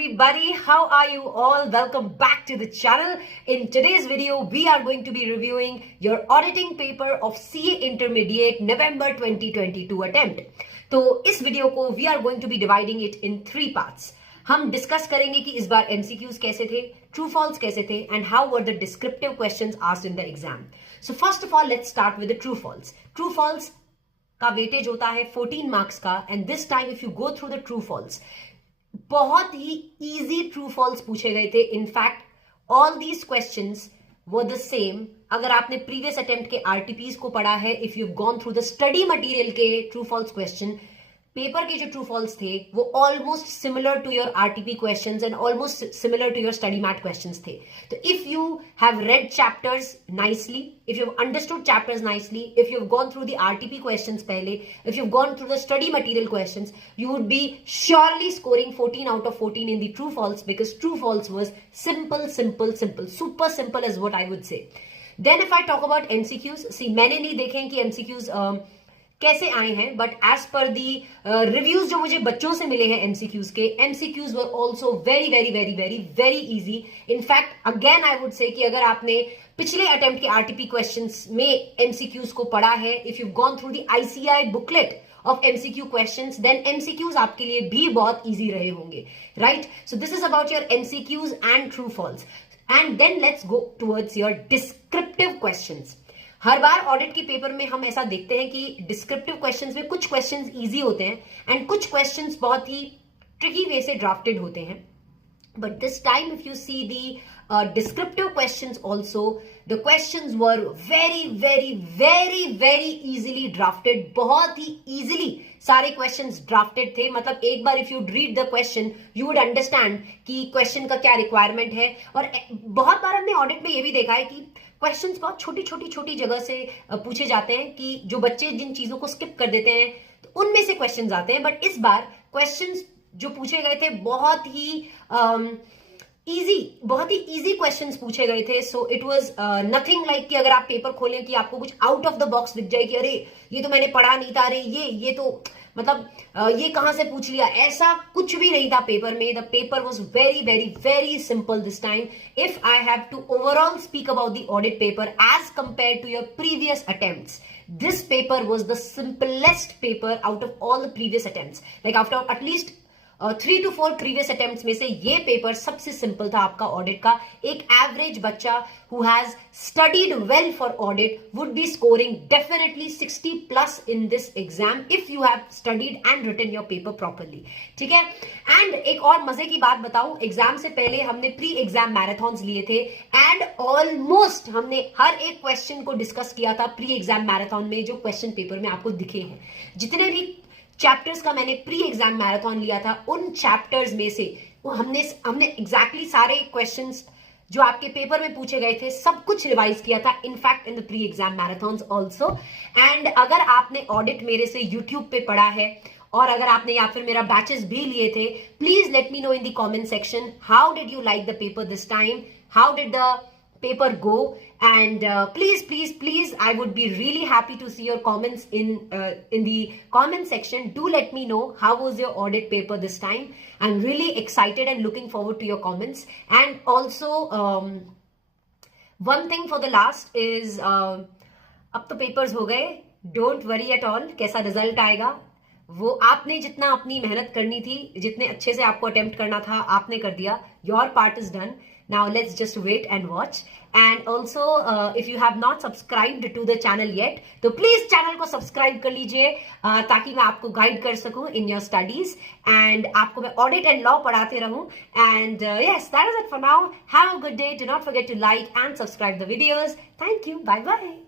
everybody, how are you all? Welcome back to the channel. In today's video, we are going to be reviewing your auditing paper of CA Intermediate November 2022 attempt. तो इस video को we are going to be dividing it in 3 parts. हम discuss करेंगे कि इस बार MCQs कैसे थे, true false कैसे थे, and how were the descriptive questions asked in the exam. So first of all, let's start with the true false. True false का weightage होता है 14 मार्क्स का, and this time if you go through the true false, बहुत ही easy true false पूछे गए थे. In fact all these questions were the same. अगर आपने प्रीवियस अटेम्प्ट के आरटीपीज को पढ़ा है, if you gone through the study material के ट्रू फॉल्स क्वेश्चन, पेपर के जो ट्रू फॉल्स थे वो almost similar to your RTP questions and almost similar to your study math questions थे. तो if you have read chapters nicely, if you have understood chapters nicely, if you have gone through the RTP questions पहले, if you have gone through the study material questions, you would be surely scoring 14 out of 14 in the true false, because true false was simple, super simple is what I would say. Then if I talk about MCQs, see मैंने नहीं देखे कि MCQs कैसे आए हैं, but as per the reviews जो मुझे बच्चों से मिले हैं MCQs के, MCQs were also very easy. In fact again I would say कि अगर आपने पिछले अटेम्प्ट के आरटीपी क्वेश्चंस में MCQs को पढ़ा है, if you gone through the ICI booklet of MCQ questions, then MCQs आपके लिए भी बहुत easy रहे होंगे, right? So this is about your MCQs and true false. And then let's go towards your descriptive questions. Her bar audit के paper में हम ऐसा देखते हैं कि डिस्क्रिप्टिव क्वेश्चंस में कुछ क्वेश्चंस इजी होते हैं एंड कुछ क्वेश्चंस बहुत ही ट्रिकी वे से ड्राफ्टेड होते हैं. But this time, if you see the descriptive questions also, the questions were very easily drafted. बहुत ही easily सारे questions drafted थे. मतलब एक बार if you read the question, you would understand कि question का क्या requirement है. और बहुत बार हमने audit में ये भी देखा है कि क्वेश्चंस बहुत छोटी जगह से पूछे जाते हैं कि जो बच्चे जिन चीजों को स्किप कर देते हैं तो उनमें से क्वेश्चंस आते हैं. बट इस बार क्वेश्चंस जो पूछे गए थे बहुत ही इजी क्वेश्चंस पूछे गए थे. So it was nothing like कि अगर आप पेपर खोलें कि आपको कुछ आउट ऑफ द बॉक्स दिख जाए कि अरे ये तो मैंने पढ़ा नहीं था, अरे ये तो मतलब ये कहां से पूछ लिया. ऐसा कुछ भी नहीं था पेपर में. The paper was very simple this time. If I have to overall speak about the audit paper as compare to your previous attempts, this paper was the simplest paper out of all the previous attempts. Like after at least 3 to 4 previous attempts में से ये paper सबसे simple था आपका audit का. एक average बच्चा who has studied well for audit would be scoring definitely 60 plus in this exam if you have studied and written your paper properly. ठीक है. एंड एक और मजे की बात बताऊं, एग्जाम से पहले हमने प्री एग्जाम मैराथन्स लिए थे एंड ऑलमोस्ट हमने हर एक क्वेश्चन को डिस्कस किया था प्री एग्जाम मैराथन में जो क्वेश्चन पेपर में आपको दिखे हैं. जितने भी चैप्टर्स का मैंने प्री एग्जाम मैराथन लिया था उन चैप्टर्स में से हमने एग्जैक्टली सारे क्वेश्चंस जो आपके पेपर में पूछे गए थे सब कुछ रिवाइज किया था, in fact in the pre exam marathons also. And अगर आपने ऑडिट मेरे से यूट्यूब पे पढ़ा है और अगर आपने या फिर मेरा बैचेस भी लिए थे, please let me know in the comment section how did you like the paper this time, how did the paper go, and please I would be really happy to see your comments in the comment section. Do let me know how was your audit paper this time. I'm really excited and looking forward to your comments. And also one thing for the last is अब तो papers हो गए, don't worry at all. कैसा result आएगा वो आपने जितना अपनी मेहनत करनी थी, जितने अच्छे से आपको अटेम्प्ट करना था आपने कर दिया. Your part is done. Now let's just wait and watch. And also if you have not subscribed to the channel yet, तो please channel को subscribe कर लीजिए ताकि मैं आपको गाइड कर सकूं in your studies and आपको मैं audit and law पढ़ाते रहूं. And yes, that is it for now. Have a good day. Do not forget to like and subscribe the videos. Thank you. Bye bye.